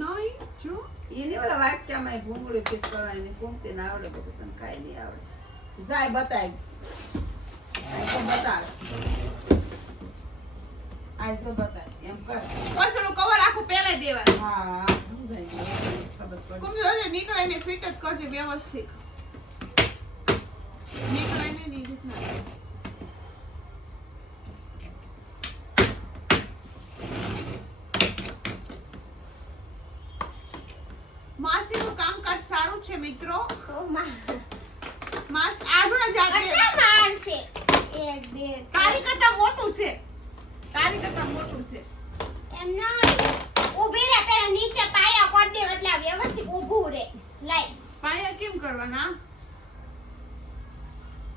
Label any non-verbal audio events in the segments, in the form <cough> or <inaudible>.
નહીં જો એને ઓલા વાક્યમાં ભૂંગળી ફિટ કરવાની કુમતી ને આવડે બધું તને કાંઈ નહીં આવડે. જાય બતાય. આ તો બતાવે આ તો બતાય. એમ કર. પછી ઓલું કવર આખું પહેરાઈ દેવાનું. હા કુમતી જોજે નીકળે ને ફિટ જ કરજે વ્યવસ્થિત. નીકળે ને ની છે મિત્રો? માસ આજના જાગે તારી કરતા મોટું છે. તારી કરતા મોટું છે. પાયા કેમ કરવાના?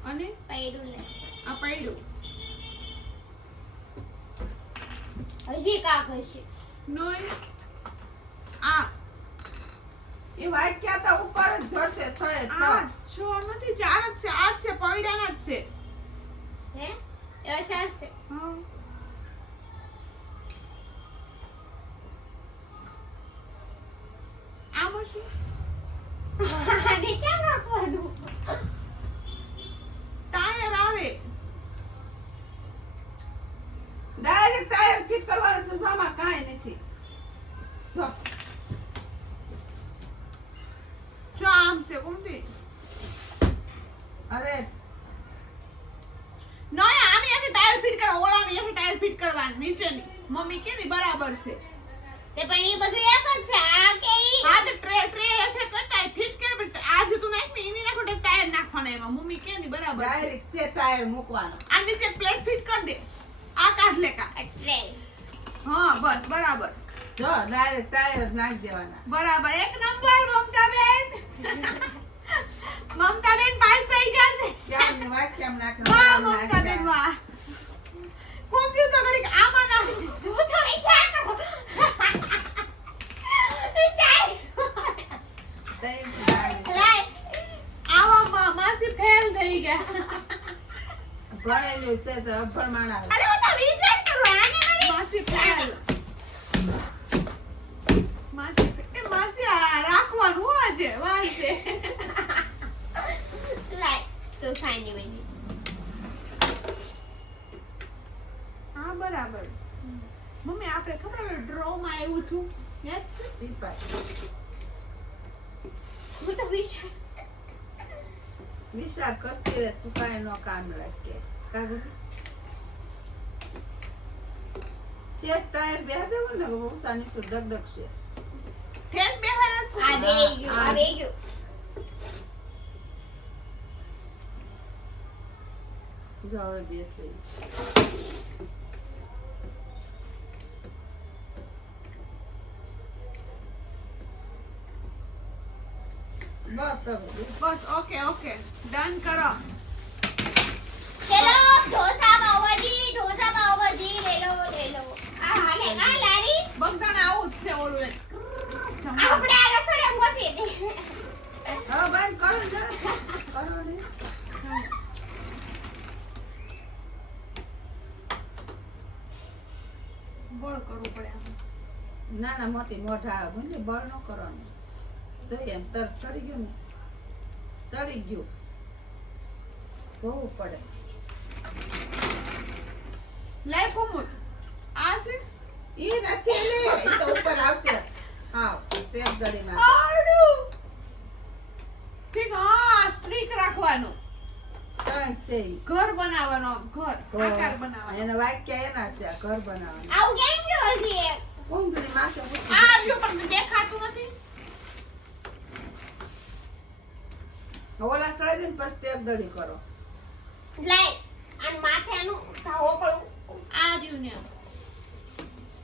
અને? આ પૈડું. નોય. આ. એ વાક્ય તો ઉપર જ જશે છ એ છ. છ નથી ચાર જ છે આ જ છે પૈડાના જ છે. હા. આમાં શું? <laughs> ટાયર આવે ડાયરેક્ટ ટાયર ફિટ કરવાના છે સામા કાંઈ નથી જો જો આમ છે કુમતી અરે નય આની આખી ટાયર ફિટ કરવા ઓલાની આખી ટાયર નીચેની. મમ્મી કે બરાબર છે? હા તો ટ્રે ટ્રે હેઠે કરતા ફિટ કર બટ આજે તું નાખ ને એની નાખો ટાયર નાખવાના એમાં. મમ્મી કે ની બરાબર ડાયરેક્ટ સે ટાયર મૂકવાનો. આ નીચે પ્લેટ ફિટ કર દે. આ કાઢ લે કા. હા બસ બરાબર. જો ડાયરેક્ટ ટાયર નાખ દેવાના. બરાબર. એક નંબર મમતાબેન. <laughs> મમતાબેન પાસ થઈ ગયા છે. ક્યાંની વાક્યમાં વાહ નાખવાનું મમતાબેન વાહ. ભણેલું છે તો અભણ માણસ. માસી ફેલ માસી ફેલ. એ માસી આ રાખવાનું હો આજે વાંચે હા બરાબર. મમ્મી આપણે ખબર ડ્રો માં આવ્યું હતું યાદ છે? ટીપાય વિચાર કરતી રહે તું કાંઈ નો કામ રાખે. કારણ ચેક ટાયર બે દેવું ને ઉષાની તો ડગડગ છે. બસ ઓકે ઓકે. ડન કરો. ચલો ઢોસા પાવભાજી ઢોસા પાવભાજી લે લો લે લો આ હાલે કા લારી? બગદાણ આવું જ છે ઓલું એક. આપણે આ રસોડે મોટી દે. હા બંધ કરો ને કરો ને. બળ કરવું પડે ના ના મોટી મોઢા આવે. બળ ન કરવાનું. જોઈએ એમ તરત ચડી ગયું ને ચડી ગયું. જોવું પડે. લે કુમુદ આ છે? ઈ નથી લે ઈ તો ઉપર આવશે. હા તેમ ગળીમાં આડું ઠીક હા સ્ટ્રીક રાખવાનું. ઘર બનાવવાનો ઘર તો આકાર બનાવવાનો. એના વાક્ય એના છે ઘર બનાવવાનું. આવું કેમ જો છે કુંભની માથે આ જો પણ દેખાતું નથી. ઓલા સળાઈ દે ને પછી તે ગળી કરો. એટલે અને માથે એનું ધાવો પડું. આ રહ્યું ને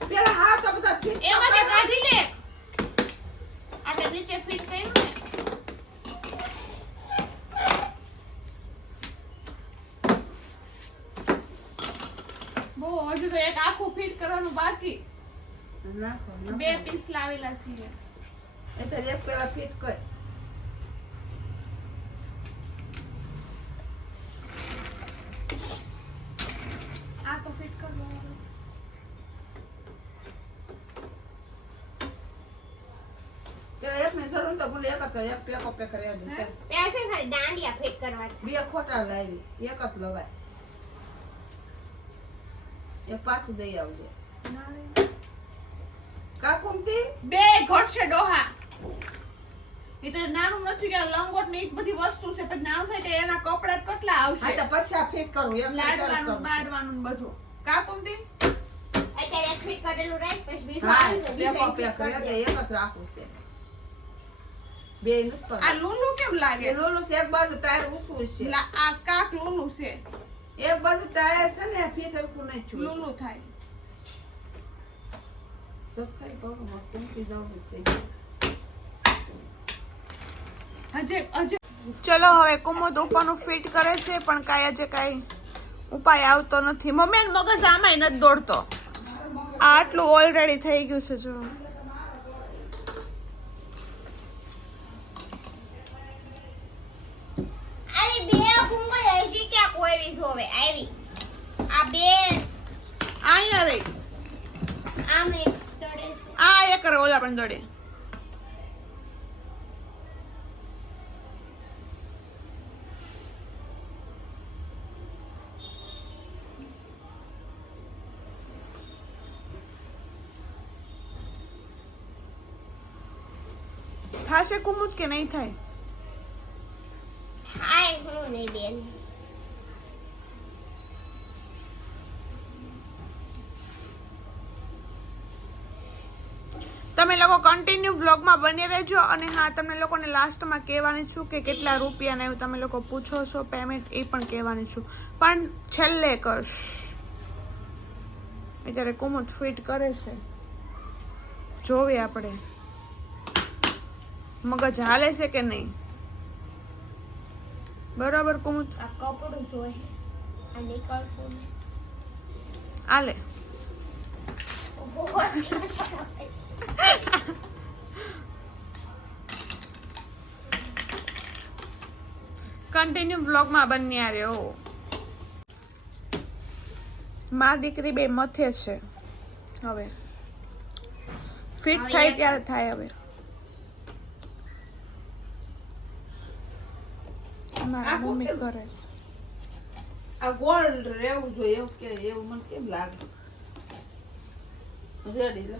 પેલા હાથ તો બધા ફિટ એમાંથી કાઢી લે. આપણે નીચે ફિટ કર્યું ને. બહુ હજુ તો એક આખું ફિટ કરવાનું બાકી. બે પીસ લાવેલા છીએ. એટલે એક પેલા ફિટ કર આ તો ફિટ કરવાનું કે એકની જરૂર તો બોલે એક જ તો એક પેકો પેક રહે દે ચાલ. ત્યાં છે ને ખાલી દાંડિયા ફિટ કરવા બે ખોટા લાવી એક જ લવાય. એક પાછું દઈ આવજે. કા કુમતી બે ઘટશે ડોહા. એ તો નાનું નથી કે લંગોટ ને એ બધી વસ્તુ છે પણ નાનું થાય તો એના કપડા કેટલા હા આવશે તો પછી આ ફિટ કરવું એમ નહીં તરત લાડવાનું કરવું. બાડવાનું ને બધું. કા કુંતી? અત્યારે એક ફિટ કરેલું રાખ પછી બીજું હા આવ્યું તો બીજું પેકો એક fit પેક રહે કરી દે દે. એક જ રાખવું છે. બે આ લૂલું કેમ લાગે? લૂનું લોલું છે એક બાજુ ટાયર ઊંચું છે. આ કાક લૂનું છે. એક બાજુ ટાયર છે ને ફીટ હરખું નહીં થયું. લૂલું થાય. કરું, જવું છે. હજે હજે. ચલો હવે કુમુદ ઉપરનું ફિટ કરે છે પણ કાંઈ હજે કાંઈ ઉપાય આવતો નથી. મમ્મી મગજ આમાંય નથી દોડતો. આ આટલું ઓલરેડી થઈ ગયું છે જો આવી બે કુંગળ હજી ક્યાંક હોવી જોવે આવી આ બે અહીંયા રહી આમ એક તળે છે. આ એક કરે ઓલા પણ દોડે થાશે કુમુદ કે નહીં થાય હાય હું નહીં બેન તમે લોકો કન્ટિન્યુ બ્લોગમાં બની રહેજો. અને હા તમને લોકોને લાસ્ટમાં કહેવાની છું કે કેટલા રૂપિયાને એવું તમે લોકો પૂછો છો પેમેન્ટ એ પણ કહેવાની છું. પણ છેલ્લે કરશ અત્યારે કુમુદ ફિટ કરે છે. જોવી આપણે. મગજ હાલે છે કે નહીં? બરાબર કુમુદ? આ કપડું જોઈએ આ નીકળતું. હાલે. કન્ટિન્યુ બ્લોગમાં બન્યા રહ્યો મા દીકરી બે મથે છે. હવે. ફિટ થાય ત્યારે થાય હવે. મારા મમ્મી? કરે આ ગોળ રહેવું જોઈએ એવું કે એવું મને કેમ લાગે? રેડી લે.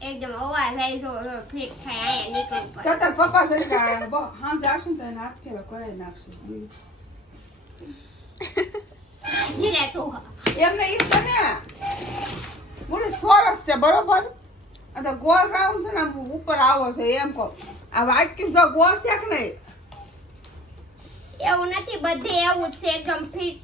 એકદમ અવાજ જો જો ફિટ થાય અહીંયા નીકળવું પડે તાર પપ્પા તરીકે આવશે ને તો એને હાથ ફેરો કરાવી નાખશે ધીરે તું. એમને ઈ છે ને મોટી ફોરસ છે બરોબર? આ તો ગોળ રાઉન્ડ છે ને ઉપર આવો છે એમ કહો. આ વાટકી જો ગોળ છે કે નહીં? એવું નથી બધે એવું છે એકદમ ફિટ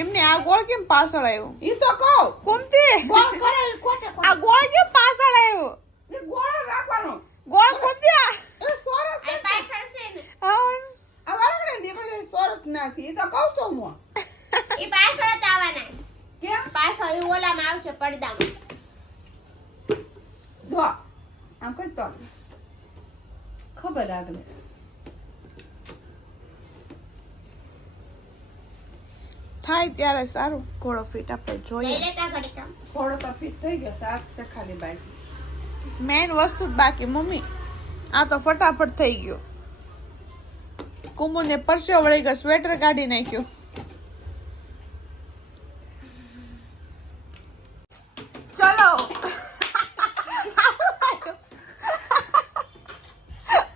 એમને આ ગોળ કેમ પાછળ આવ્યો? ઈ તો કહો. કુમતી ગોળ કરે ઈ કોટે આ ગોળ કેમ પાછળ આવ્યો? ઈ ગોળ રાખવાનો. ગોળ કુમતી આ. એ સોરસ આ પાછળ છે ને. હા. આ વારકડે નીકળી જાય સોરસ નાખી ઈ તો કહું છું હું. એ પાછળ જ આવવાના. છે. કેમ? પાછળ એ ઓલામાં આવશે પડદામાં. જો આમ કઈ તો. ખબર આગળ. થાય ત્યારે સારું. ઘોડો ફિટ આપણે જોઈએ. ઘોડો થોડો તો ફિટ થઈ ગયો સાત છે ખાલી બાકી મેન વસ્તુ જ બાકી મમ્મી. આ તો ફટાફટ થઈ ગયો. કુમુને પરસ્યો વળી ગયો સ્વેટર કાઢી નાખ્યો ચલો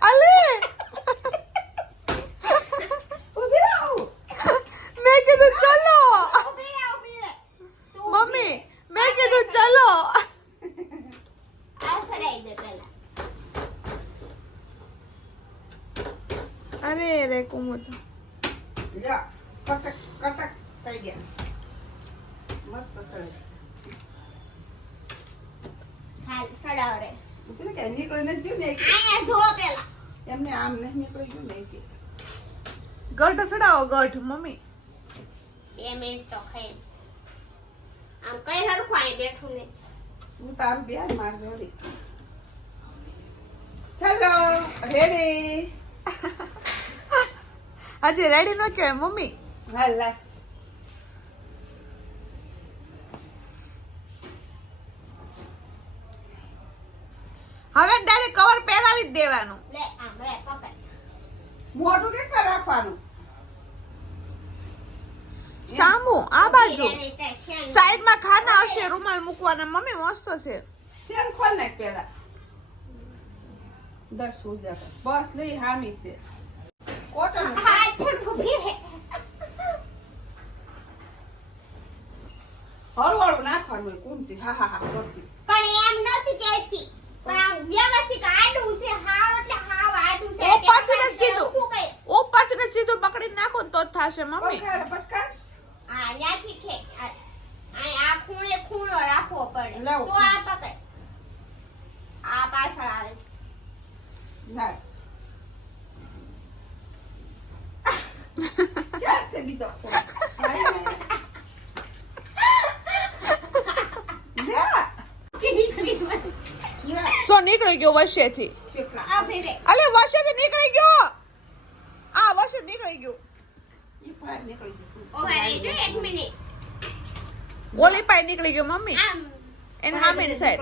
અલે ઊભી રહો મેં કીધું ચલો ઊભી રહે, ઊભી રહે. તું મમ્મી મેં કીધું ચલો આ સડાઈ દે પહેલા અરે રે કુમુદ લ્યો કટક કટક થઈ ગયા મસ્ત સરસ હાલ સડાવ રે એટલે કે નીકળી નથી ગયું ને એક. જો પેલા. એમને આમ નહીં નીકળી ગયું ને એક. ગઢ સડાવો ગઢ મમ્મી. બે મિનિટ તો ખાઈ આમ કઈ હરખું અહીં બેઠું ને હું તારું બે માર રેડી ચલો રેડી હજી રેડી ન કહેવાય મમ્મી? હાલ લાય હવે ડાયરેક્ટ કવર પહેરાવી જ દેવાનું લે આમ રે પકડ મોઢું કે પર રાખવાનું? સામુ આ બાજુ. સાઈડમાં ખાના આવશે રૂમાલ મૂકવાના. મમ્મી મસ્ત છે. સેમ ખોલ નાખ પેલા દસ ઉજા બસ લઈ હામી છે. કોટન નાખવાનું કુમતી હા હા હા કરતી. પણ એમ નથી કહેતી. પણ આમ વ્યવસ્થિત આડું છે હા એટલે હાવ આડું છે ઓ, પાછળ જ શું સીધું. સીધું પકડી નાખો તો જ થશે મમ્મી. પટકાશ. હા યાથી ખે આ આ- આ ખૂણે ખૂણો રાખવો પડે. તો આ પકડ. આ પાછળ આવે ના ક્યાં છે નીકળી મને. <laughs> તો નીકળી ગયો વર્ષેથી અલે વશેથી નીકળી ગયો. આ વશે નીકળી ગયું. ઓલી પાઈ નીકળી ગયો મમ્મી. એન હામેન સાઈડ.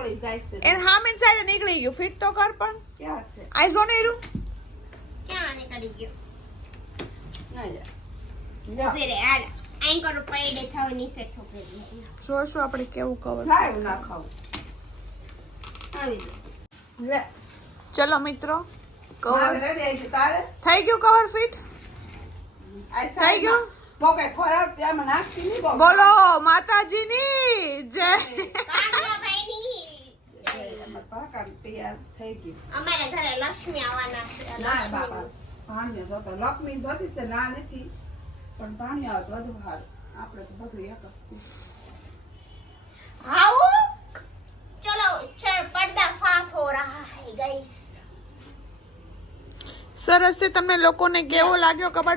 એન હામીન સાઈડ નીકળી ગયું. ફિટ તો કર પણ. આઈ જો ને ક્યાં નીકળી ગયો? જોશું આપણે કેવું કવર ના ખાવું. આવી ગયો લે. चलो मित्रों cover thank you cover fit thank you बोलो माता जी नी जय चलो चल पर्दा फास हो रहा है સરસ છે. તમને લોકોને કેવો લાગ્યો? કબાડ